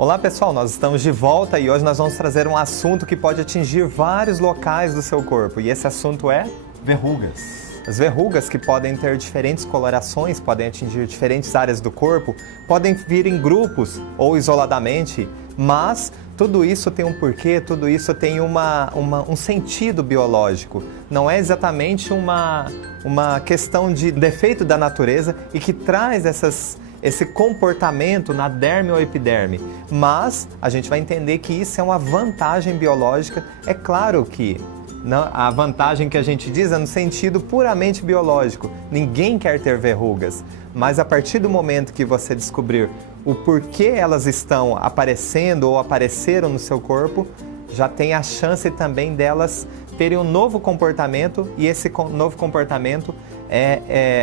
Olá pessoal, nós estamos de volta e hoje nós vamos trazer um assunto que pode atingir vários locais do seu corpo. E esse assunto é verrugas. As verrugas, que podem ter diferentes colorações, podem atingir diferentes áreas do corpo, podem vir em grupos ou isoladamente, mas tudo isso tem um porquê, tudo isso tem um sentido biológico. Não é exatamente uma questão de defeito da natureza e que traz esse comportamento na derme ou epiderme, mas a gente vai entender que isso é uma vantagem biológica. É claro que a vantagem que a gente diz é no sentido puramente biológico. Ninguém quer ter verrugas, mas a partir do momento que você descobrir o porquê elas estão aparecendo ou apareceram no seu corpo, já tem a chance também delas terem um novo comportamento, e esse novo comportamento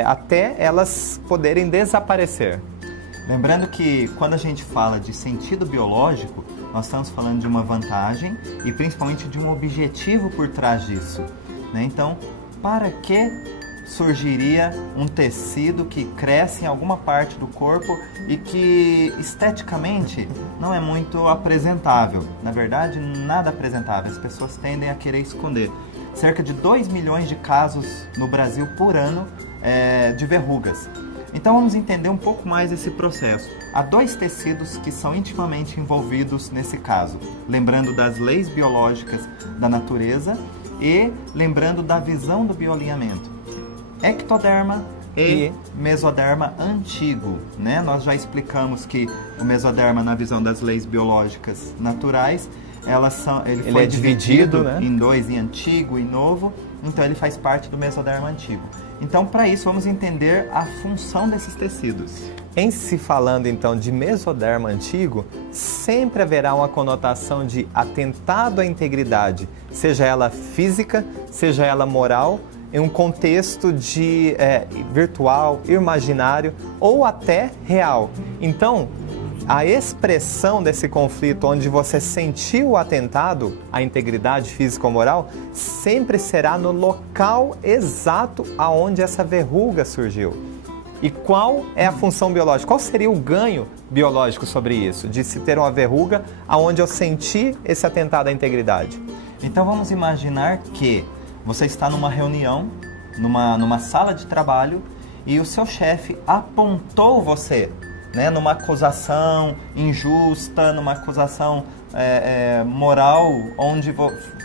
até elas poderem desaparecer. Lembrando que quando a gente fala de sentido biológico, nós estamos falando de uma vantagem e principalmente de um objetivo por trás disso, né? Então, para que surgiria um tecido que cresce em alguma parte do corpo e que esteticamente não é muito apresentável? Na verdade, nada apresentável, as pessoas tendem a querer esconder. Cerca de 2 milhões de casos no Brasil por ano de verrugas. Então vamos entender um pouco mais esse processo. Há 2 tecidos que são intimamente envolvidos nesse caso, lembrando das leis biológicas da natureza e lembrando da visão do bioalinhamento. Ectoderma e mesoderma antigo, né? Nós já explicamos que o mesoderma, na visão das leis biológicas naturais, ele foi dividido, né, em 2, em antigo e novo, então ele faz parte do mesoderma antigo. Então, para isso, vamos entender a função desses tecidos. Em se falando então de mesoderma antigo, sempre haverá uma conotação de atentado à integridade, seja ela física, seja ela moral, em um contexto de virtual, imaginário ou até real. Então, a expressão desse conflito onde você sentiu o atentado à integridade física ou moral sempre será no local exato aonde essa verruga surgiu. E qual é a função biológica? Qual seria o ganho biológico sobre isso, de se ter uma verruga aonde eu senti esse atentado à integridade? Então vamos imaginar que você está numa reunião, numa sala de trabalho, e o seu chefe apontou você, né, numa acusação injusta, numa acusação moral, onde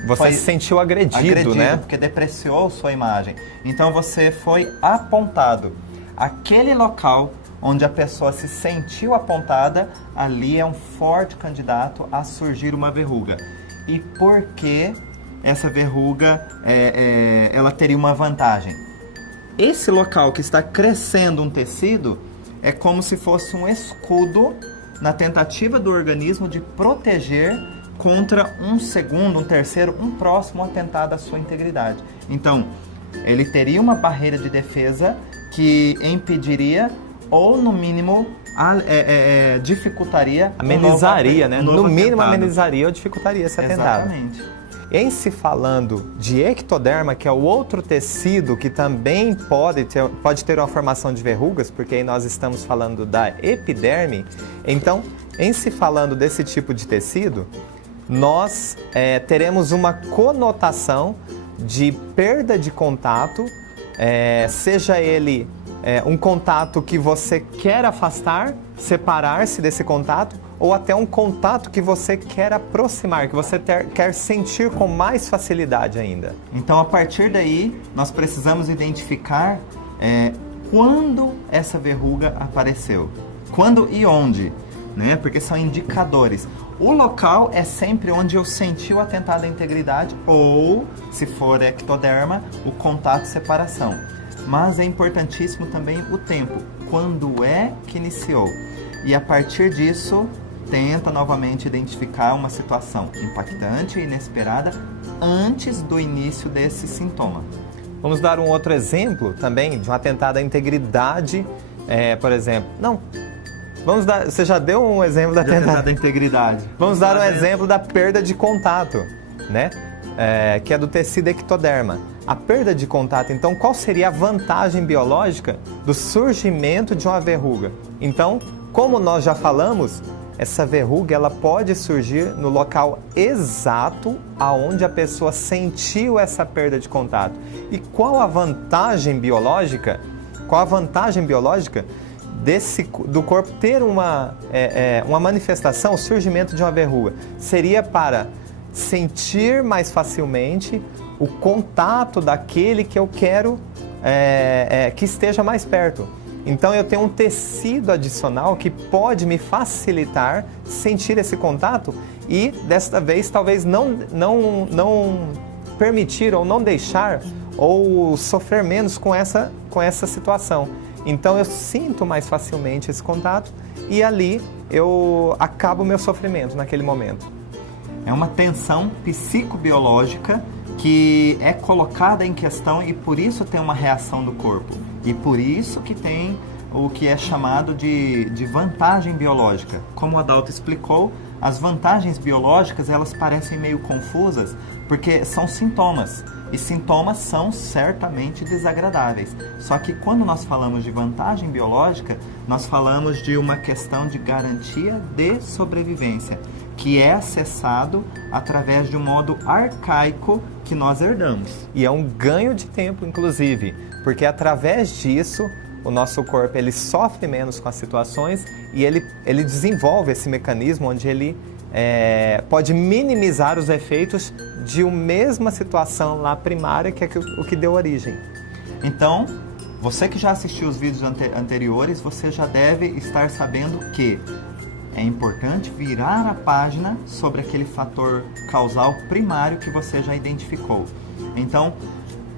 você se sentiu agredido, né? Porque depreciou sua imagem. Então você foi apontado. Aquele local onde a pessoa se sentiu apontada, ali é um forte candidato a surgir uma verruga. E por que essa verruga ela teria uma vantagem? Esse local que está crescendo um tecido é como se fosse um escudo na tentativa do organismo de proteger contra um segundo, um terceiro, um próximo atentado à sua integridade. Então, ele teria uma barreira de defesa que impediria ou, no mínimo, dificultaria... Amenizaria, né? No mínimo, atentado. Amenizaria ou dificultaria esse atentado. Exatamente. Em se falando de ectoderma, que é o outro tecido que também pode ter uma formação de verrugas, porque aí nós estamos falando da epiderme, então, em se falando desse tipo de tecido, nós teremos uma conotação de perda de contato, seja ele um contato que você quer afastar, separar-se desse contato, ou até um contato que você quer aproximar, que você quer sentir com mais facilidade ainda. Então, a partir daí, nós precisamos identificar quando essa verruga apareceu. Quando e onde, né? Porque são indicadores. O local é sempre onde eu senti o atentado à integridade, ou, se for ectoderma, o contato e separação. Mas é importantíssimo também o tempo. Quando é que iniciou? E a partir disso, tenta novamente identificar uma situação impactante e inesperada antes do início desse sintoma. Vamos dar um outro exemplo também de um atentado à integridade, por exemplo. Você já deu um exemplo da atentado à integridade. Vamos dar um exemplo da perda de contato, né? Que é do tecido ectoderma. A perda de contato, então, qual seria a vantagem biológica do surgimento de uma verruga? Então, como nós já falamos, essa verruga ela pode surgir no local exato aonde a pessoa sentiu essa perda de contato. E qual a vantagem biológica? Do corpo ter uma manifestação, o surgimento de uma verruga? Seria para sentir mais facilmente o contato daquele que eu quero que esteja mais perto. Então eu tenho um tecido adicional que pode me facilitar sentir esse contato e desta vez talvez não permitir ou não deixar ou sofrer menos com essa situação. Então eu sinto mais facilmente esse contato e ali eu acabo o meu sofrimento naquele momento. É uma tensão psicobiológica que é colocada em questão e por isso tem uma reação do corpo. E por isso que tem o que é chamado de vantagem biológica. Como o Adalto explicou, as vantagens biológicas elas parecem meio confusas porque são sintomas. E sintomas são certamente desagradáveis. Só que quando nós falamos de vantagem biológica, nós falamos de uma questão de garantia de sobrevivência, que é acessado através de um modo arcaico que nós herdamos. E é um ganho de tempo, inclusive, porque através disso o nosso corpo ele sofre menos com as situações e ele desenvolve esse mecanismo onde ele pode minimizar os efeitos de uma mesma situação lá primária que é o que deu origem. Então, você que já assistiu os vídeos anteriores, você já deve estar sabendo que é importante virar a página sobre aquele fator causal primário que você já identificou. Então,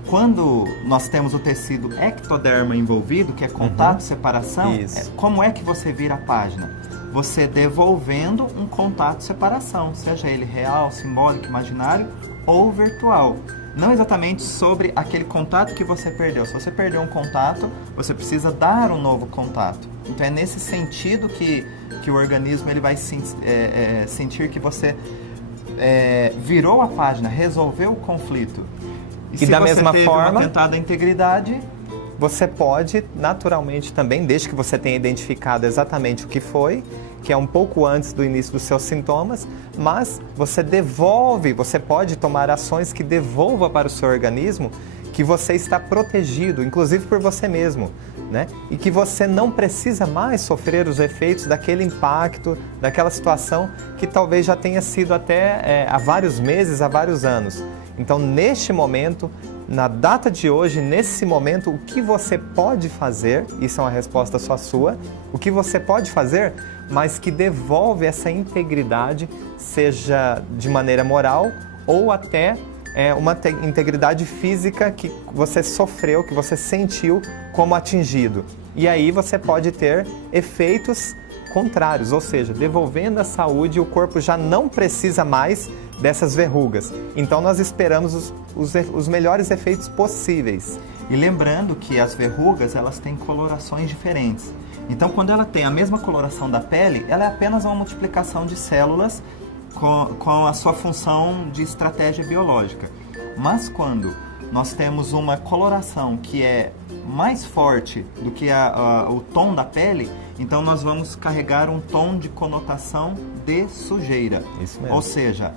quando nós temos o tecido ectoderma envolvido, que é contato, separação, como é que você vira a página? Você devolvendo um contato, separação, seja ele real, simbólico, imaginário ou virtual. Não exatamente sobre aquele contato que você perdeu. Se você perdeu um contato, você precisa dar um novo contato. Então é nesse sentido que o organismo ele vai sentir que você virou a página, resolveu o conflito. E se da você mesma teve forma, um atentado à integridade, você pode naturalmente também, desde que você tenha identificado exatamente o que foi, que é um pouco antes do início dos seus sintomas, mas você pode tomar ações que devolva para o seu organismo que você está protegido, inclusive por você mesmo, né? E que você não precisa mais sofrer os efeitos daquele impacto, daquela situação que talvez já tenha sido até há vários meses, há vários anos. Então, neste momento, na data de hoje, nesse momento, o que você pode fazer, isso é uma resposta só sua, o que você pode fazer, mas que devolve essa integridade, seja de maneira moral ou até uma integridade física que você sofreu, que você sentiu como atingido. E aí você pode ter efeitos contrários, ou seja, devolvendo a saúde, o corpo já não precisa mais dessas verrugas. Então nós esperamos os melhores efeitos possíveis. E lembrando que as verrugas elas têm colorações diferentes. Então quando ela tem a mesma coloração da pele, ela é apenas uma multiplicação de células com a sua função de estratégia biológica. Mas quando nós temos uma coloração que é mais forte do que o tom da pele, então nós vamos carregar um tom de conotação de sujeira. Isso mesmo. Ou seja,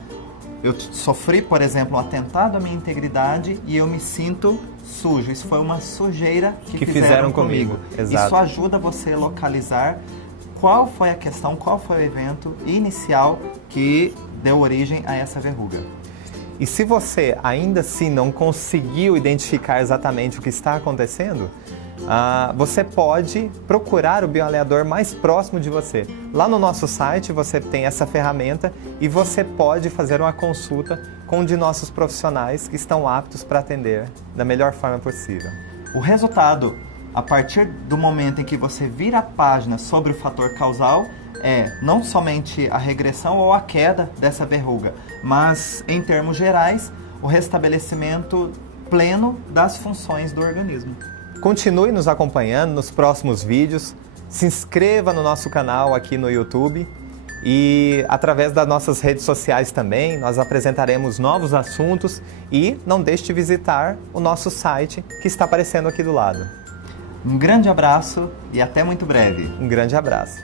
eu sofri, por exemplo, um atentado à minha integridade e eu me sinto sujo. Isso foi uma sujeira que fizeram comigo. Exato. Isso ajuda você a localizar qual foi a questão, qual foi o evento inicial que deu origem a essa verruga. E se você ainda assim não conseguiu identificar exatamente o que está acontecendo, você pode procurar o bioaviador mais próximo de você. Lá no nosso site você tem essa ferramenta e você pode fazer uma consulta com um de nossos profissionais que estão aptos para atender da melhor forma possível. O resultado, a partir do momento em que você vira a página sobre o fator causal, é não somente a regressão ou a queda dessa verruga, mas, em termos gerais, o restabelecimento pleno das funções do organismo. Continue nos acompanhando nos próximos vídeos, se inscreva no nosso canal aqui no YouTube e através das nossas redes sociais também nós apresentaremos novos assuntos e não deixe de visitar o nosso site que está aparecendo aqui do lado. Um grande abraço e até muito breve. Um grande abraço.